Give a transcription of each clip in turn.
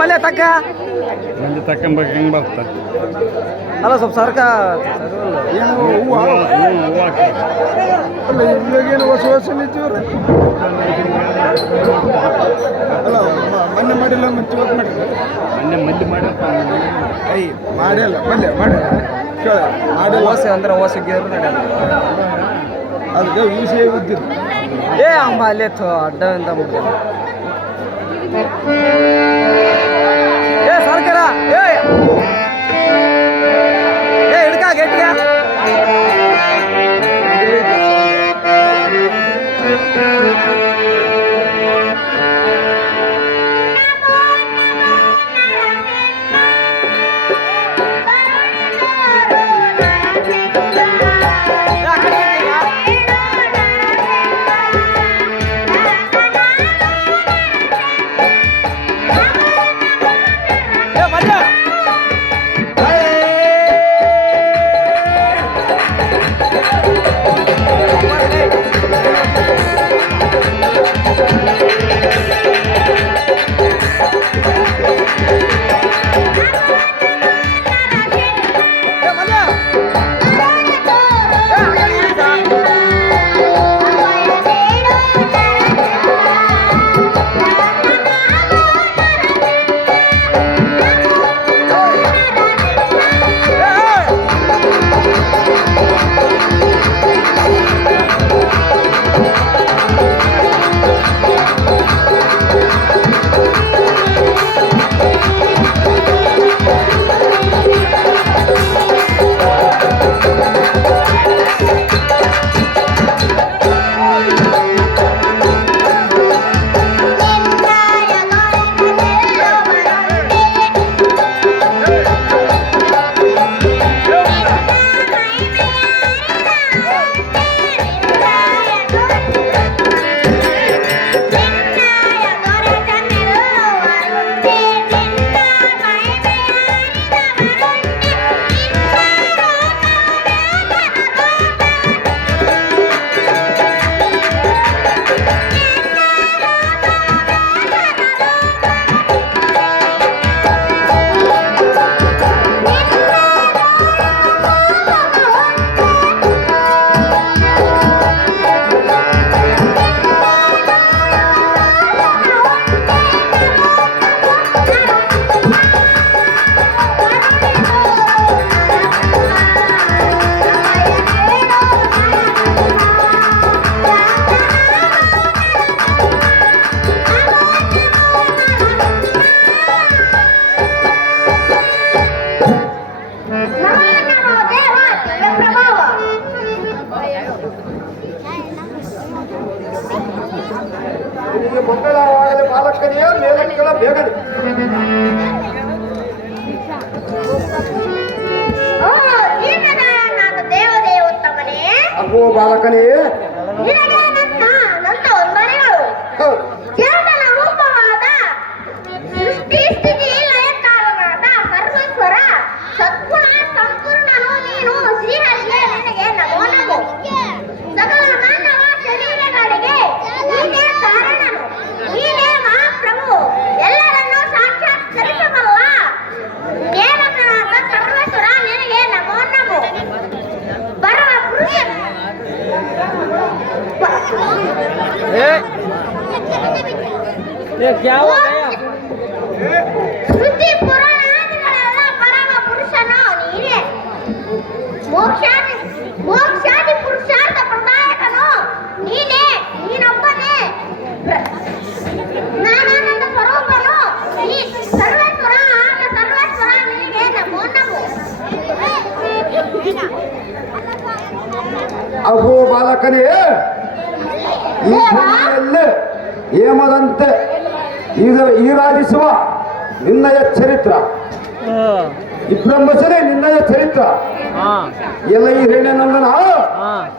ಮಲ್ಯ ತಕ್ಕ ಮಂದಿ ತಕ್ಕಂಬೇಕು ಹೆಂಗೆ ಬರ್ತ ಅಲ್ಲ ಸ್ವಲ್ಪ ಸರ್ಕ ಹೂವು ಅಲ್ಲ ಇವಾಗೇನು ಹೊಸ ವರ್ಷ ನಿಂತೀವ್ರಿ ಅಲ್ಲ ಮೊನ್ನೆ ಮಾಡಿಲ್ಲ ಮತ್ತೆ ಇವತ್ತು ಮಾಡಿ ಮೊನ್ನೆ ಮಂದಿ ಮಾಡಪ್ಪ ಐ ಮಾಡಿಲ್ಲ ಮಲ್ಯ ಮಾಡಿ ಮಾಡಿಲ್ಲ ಓಸೆ ಅಂದ್ರೆ ಓಸೆ ಗೇರು ನಡೆಯಲ್ಲ ಅದಕ್ಕೆ ವಿಷಯ ಇದ್ದಿದ್ದು ಏ ಅಂಬ ಅಲ್ಲೇ ಅಡ್ಡವಿಂದ ಮುಗ್ದ ಏ ಸರ್ಕಾರ ಏ ಹಿಡ್ಕ ಗಟ್ಟಿಯ ಮಂಗಳವಾಗಲಿ ಬಾಲಕನಿಯ ಮೇಲಕ್ಕೆಳ ಬೇಗನೆ ಅಗೋ ಬಾಲಕನೇ क्या हो गया ಶ್ರುತಿ ಪುರಾಣಾದಿಗಳೆಲ್ಲ ಪರಮ ಪುರುಷನು ನೀನೇ ಮೋಕ್ಷಾದಿ ಪುರುಷಾರ್ಥ ಪ್ರದಾಯಕನು ನೀನೇ ನೀನೊಬ್ಬನೇ ನಾನಾನಂದ ಸ್ವರೂಪನು ನೀ ಸರ್ವೇಶ್ವರ ಆಗ ಸರ್ವೇಶ್ವರ ನಿನಗೆ ನಮೋ ನಮೋ ಅಗೋ ಬಾಲಕನೇ ಈ ಭೂಮಿಯಲ್ಲಿ ಹೇಮದಂತೆ ಈರಾಜಿಸುವ ನಿನ್ನಯ ಚರಿತ್ರ ಈ ಬ್ರಹ್ಮಸನೇ ನಿನ್ನಯ ಚರಿತ್ರ ಎಲ್ಲ ಈ ಹಿರಣ್ಯನಂದನ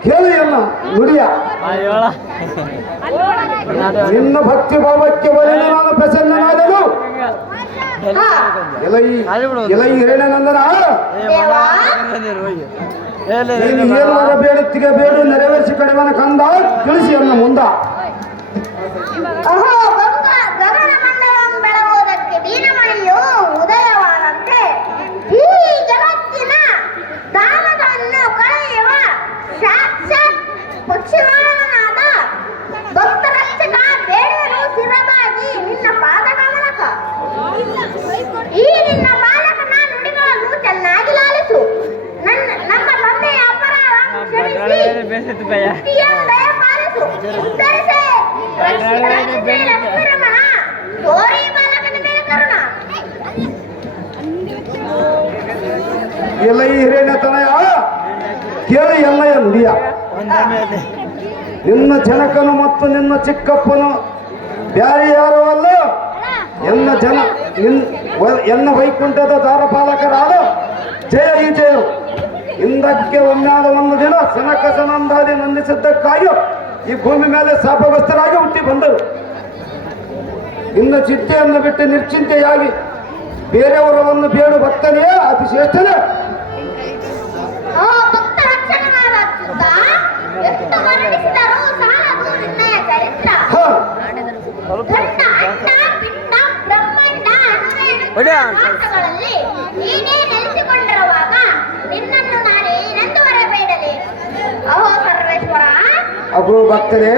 ಕೇಳು ಎನ್ನ ನುಡಿಯ ನಿನ್ನ ಭಕ್ತಿ ಭಾವಕ್ಕೆ ಬರಲು ನಾನು ಪ್ರಸನ್ನನಾದನು ಎಲ್ಲ ಈ ಹಿರಣ್ಯನಂದನ ನೀನು ಏನು ಬೇಡುತ್ತಿಗೆ ಬೇಡು ನೆರವೇರಿಸಿ ಕಡಿಮನ ಕಂದ ತಿಳಿಸಿ ಅನ್ನ ಮುಂದ ಗಗನ ಮಂಡಲಂ ಬೆಳಗುವುದಕ್ಕೆ ದೀನಮಣಿ ಎಲ್ಲ ಈ ಹಿರಿಯ ತನಯ ಕೇಳಿ ಎಲ್ಲಯ ನುಡಿಯ ನಿನ್ನ ಜನಕನು ಮತ್ತು ನಿನ್ನ ಚಿಕ್ಕಪ್ಪನು ಬ್ಯಾರೆ ಯಾರು ಅಲ್ಲ ಎನ್ನ ಜನ ಎನ್ನ ವೈಕುಂಠದ ದ್ವಾರಪಾಲಕರಾದ ಜಯ ಈ ಜಯ ಹಿಂದಕ್ಕೆ ಒಮ್ಮಾದ ಒಂದು ದಿನ ಸನಕ ಸನಂದಾದಿ ನಂದಿಸಿದ್ದಕ್ಕಾಗಿ ಈ ಭೂಮಿ ಮೇಲೆ ಶಾಪಗ್ರಸ್ತರಾಗಿ ಹುಟ್ಟಿ ಬಂದರು. ಇನ್ನು ಚಿಂತೆಯನ್ನು ಬಿಟ್ಟು ನಿರ್ಚಿಂತೆಯಾಗಿ ಬೇರೆಯವರವನ್ನು ಬೇಡು ಭಕ್ತನೇ ಅತಿ ಶ್ರೇಷ್ಠನೇ. ಓ ಭಕ್ತ ರಕ್ಷಕನಾದ ಅಚ್ಯುತ, ಎಷ್ಟು ವರ್ಣಿಸಿದರೂ ಸಾಲದು ನಿನ್ನಯ ಚರಿತ್ರ. ಹ ಘಂಟ, ಅಂಡ, ಪಿಂಡ, ಬ್ರಹ್ಮಾಂಡ ಮಾತುಗಳಲ್ಲಿ ನೀನೇ ನೆಲೆಸಿಕೊಂಡಿರುವಾಗ ನಿನ್ನನ್ನು ನಾನೇನೆಂದು ಬರಬೇಡಲಿ. ಅಹೋ ಸರ್ವೇಶ್ವರ, ಅಗೋ ಭಕ್ತರೇ,